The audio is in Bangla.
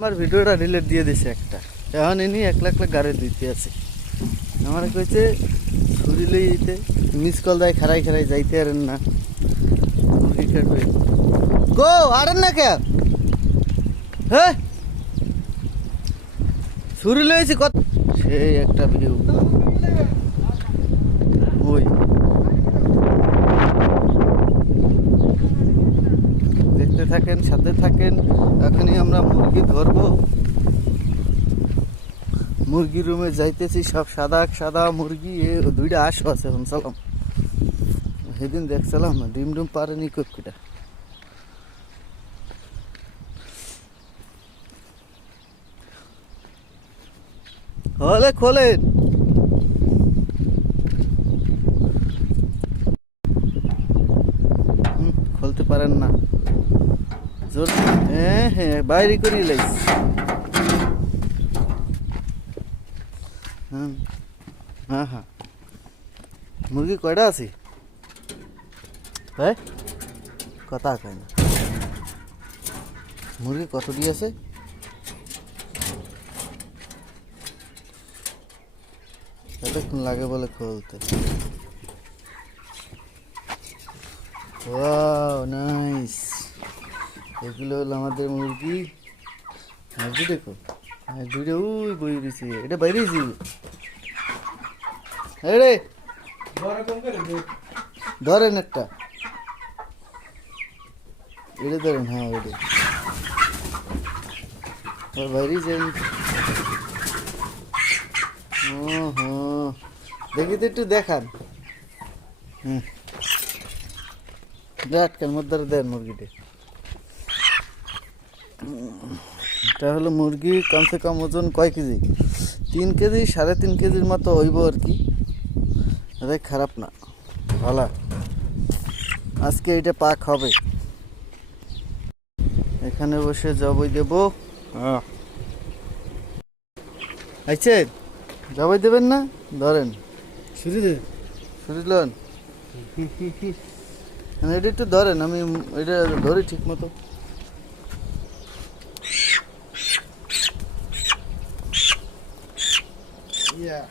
আমার ভিডিওটা ডিলিট দিয়ে দিছে একটা, এখন ইনি 1 লাখ গাড়ি দিতে আছে। আমার কইছে ছুরি লই যেতে, মিস কল দেয় খারাই খারাই যাইতে পারেন না, মুরগি কাটবে গো আরেন না কে। হ্যাঁ ছুরি লইছি কত সেই একটা ভিউ। ওই দেখতে থাকেন, সাথে থাকেন। এখনই আমরা মুরগি ধরবো। মুরগি রুমে যাইতেছি, সব সাদা সাদা মুরগি। এ 2টা আশো আছে শুনছিলাম, সেদিন দেখছিলাম ডিম ডুম পারেনি কপিটা। হলে খোলেন, খুলতে পারেন না জোর। হ্যাঁ হ্যাঁ বাইরে করি লাইস। হ্যাঁ হ্যাঁ মুরগি কয়টা আছে? হ্যাঁ কথা কয় না, মুরগি কতটি আছে? এতক্ষণ লাগে বলে খুলতে। ওয়াও নাইস, এগুলো হলো আমাদের মুরগি। মুরগি দেখো, দুইটা ওই বই দিছে, এটা বাইরেছি। রে ধরেন একটা, এটা ধরেন। হ্যাঁ ওইটা বাইরে যাই। ও হো দেখি তো একটু দেখান। আটকান মধ্যে দেন মুরগিটা। এটা হলো মুরগি, কমসে কম ওজন কয় কেজি? 3 কেজি 3.5 কেজির মতো হইব আর কি। এটা খারাপ না, ভালো। আজকে এটা পাক হবে। এখানে বসে জবাই দেব। আচ্ছা জবাই দেবেন না? ধরেন ছুরি লন, এটা একটু ধরেন, আমি এটা ধরি ঠিক মতো। Yeah.